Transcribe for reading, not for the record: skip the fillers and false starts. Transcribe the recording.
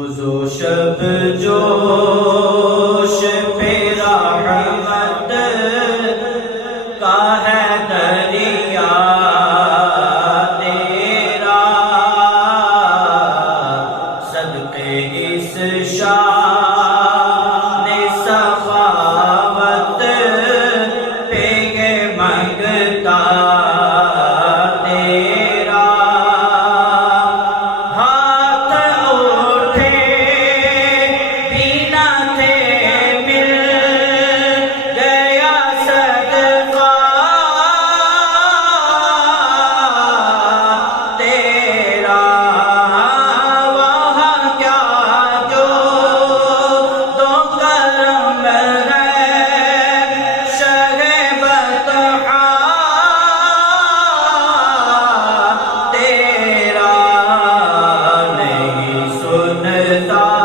روز و شب جوش پہ رحمت کا ہے دریا تیرا، صدقے اس شان سخاوت پہ یہ منگتا تیرا۔ ہاتھ اٹھے بھی نہ تھے مل گیا صدقہ تیرا، وہاں کیا جو دو کرم ہے شہ بطحا تیرا، نہیں سنتا